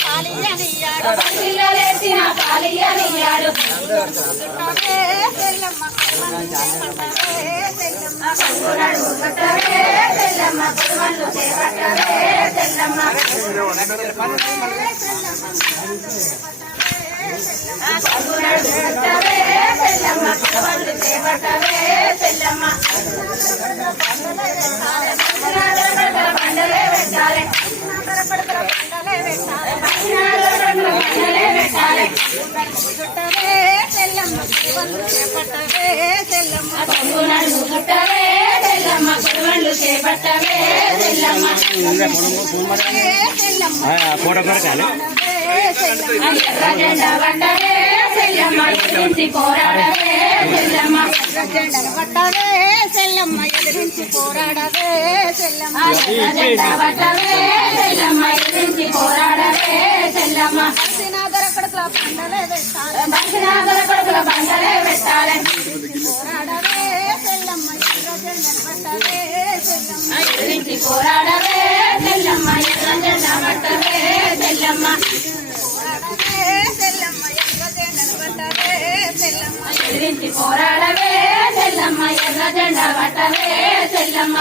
పాలియనియాడు పిల్లలేసిన పాలియనియాడు సెల్లమ్మ కంగునడు కట్టవే సెల్లమ్మ కొడువళ్ళు చేపట్టవే సెల్లమ్మ కంగునడు కట్టవే సెల్లమ్మ కొడువళ్ళు చేపట్టవే సెల్లమ్మ బండలే పెట్టాలి సెల్లమ్మ కొడువళ్ళు చేపట్టవే సెల్లమ్మ ఫోటో కొరకాలి జెండా పట్టవే సెల్లమ్మ ఎదిరించి పోరాడవే సెల్లమ్మ జెండను పట్టవే సెల్లమ్మ ఎదిరించి పోరాడవే సెల్లమ్మ జెండా పట్టవే సెల్లమ్మ ఎదిరించి పోరాడవే సెల్లమ్మ దక్షిణాధర కొడుకుల బండలే పెట్టాలి దక్షిణాధర కొడుకుల బండలే పెట్టాలి పోరాడవే సెల్లమ్మ ఎర్ర జెండను పట్టవే సెల్లమ్మ ఎదిరించి పోరాడవే సెల్లమ్మ ఎర్ర జెండా పట్టవే సెల్లమ్మ సెల్లమ్మ ఎర్ర జెండను పట్టవే సెల్లమ్మ ఎదిరించి పోరాడవే సెల్లమ్మ ఎర్ర జెండా పట్టవే సెల్లమ్మ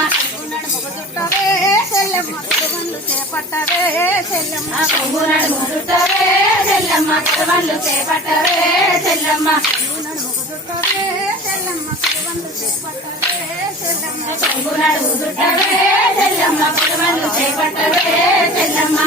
నడుముకు చుట్టవే సెల్లమ్మ కొడువళ్ళు చేపట్టవే సెల్లమ్మ కొంగు నడుము చుట్టవే సెల్లమ్మ కొడువళ్ళు చేపట్టవే సెల్లమ్మ నడుముకు చుట్టవే సెల్లమ్మ కొడువళ్ళు చేపట్టవే సెల్లమ్మ కొంగు నడుము చుట్టవే సెల్లమ్మ కొడువళ్ళు చేపట్టవే సెల్లమ్మ